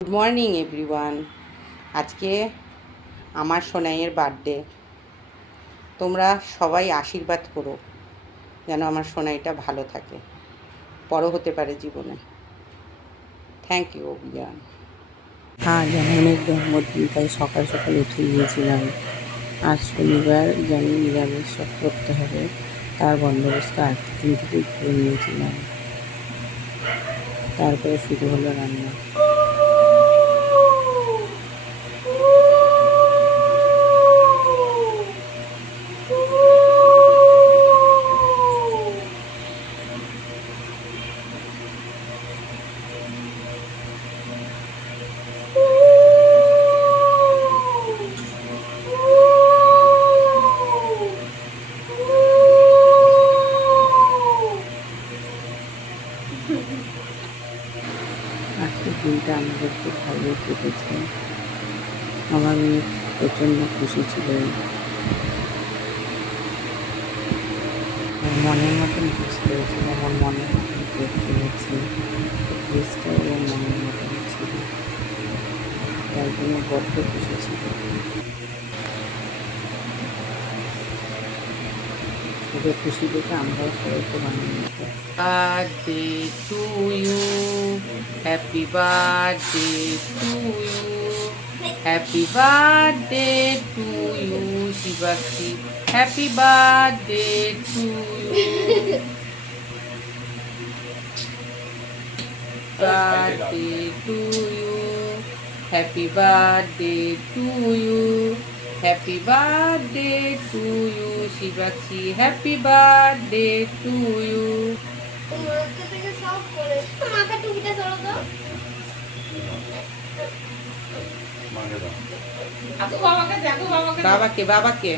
Good morning everyone. আজকে আমার সোনাইয়ের birthday. তোমরা সবাই আশীর্বাদ করো যেন আমার সোনাইটা ভালো থাকে, বড় হতে পারে জীবনে। থ্যাংক ইউ অভিযান। আজ অনেক জন্মদিন, তাই সকাল সকাল উঠে গিয়েছিলাম। আজ শনিবার, জানি নিরামিষ সব করতে হবে, তার বন্দোবস্ত আগের দিন থেকেই করে নিয়েছিলাম। তারপরে শুরু হলো রান্না। আজকের দিনটা আমাদের খুব ভালোই কেটেছে। আমার মেয়ে প্রচণ্ড খুশি ছিল। মনের মতন ড্রেস করেছিল, আমার মনের মতন কেক কিনেছি। ড্রেসটাও ওর মনের মতন ছিল, তাই জন্য বড্ড খুশি ছিল। ওদের খুশি দেখে আমরাও সবাই খুব আনন্দিত। Birthday to you, happy birthday to you, happy birthday to you Shivakshi, happy birthday to you, birthday to you, happy birthday to you, happy birthday to you শিবাক্ষী, happy birthday to you। বাবাকে বাবাকে